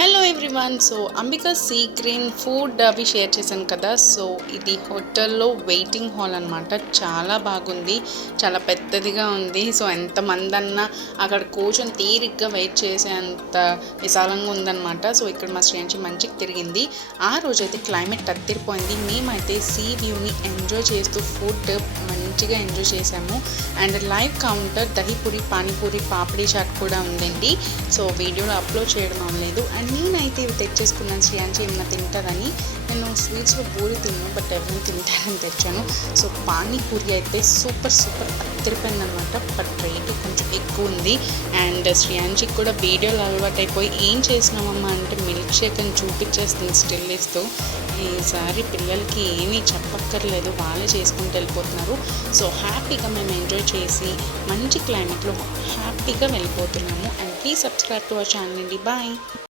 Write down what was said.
Hello everyone. So Ambika sea green food అవి share చేశాను కదా. సో ఇది హోటల్లో వెయిటింగ్ హాల్ అనమాట. చాలా బాగుంది, చాలా పెద్దదిగా ఉంది. సో ఎంతమంది అన్నా అక్కడ కూర్చొని తీరిగ్గా వెయిట్ చేసేంత విశాలంగా ఉందన్నమాట. సో ఇక్కడ మా శ్రేణి మంచిగా తిరిగింది. ఆ రోజైతే క్లైమేట్ అత్తిరిపోయింది. మేమైతే సీ వ్యూని ఎంజాయ్ చేస్తూ ఫుడ్ మంచిగా ఎంజాయ్ చేసాము. And live counter dahi puri, pani puri, papdi chaat కూడా ఉందండి. సో వీడియోలో అప్లోడ్ చేయడం అవ్వలేదు. అండ్ నేనైతే ఇవి తెచ్చేసుకున్నాను. శ్రేయాన్షి ఏమైనా తింటుందని. నేను స్వీట్స్లో పూరి తిన్నాను, బట్ ఎవరైనా తింటారని తెచ్చాను. సో పానీపూరి అయితే సూపర్ అద్దరిపోయింది అనమాట. బట్ రేటు కొంచెం ఎక్కువ ఉంది. అండ్ శ్రేయాన్షికి కూడా వీడియోలు అలవాటు అయిపోయి ఏం చేసినామమ్మా అంటే మిల్క్ షేక్ అని చూపించేస్తుంది స్టిల్ ఇస్తూ. ఈసారి పిల్లలకి ఏమీ చెప్పక్కర్లేదు, వాళ్ళే చేసుకుంటూ వెళ్ళిపోతున్నారు. సో హ్యాపీగా మేము ఎంజాయ్ చేసి మంచి క్లైమేట్లో హ్యాపీగా వెళ్ళిపోతున్నాము. And please subscribe to our channel అండి. బాయ్.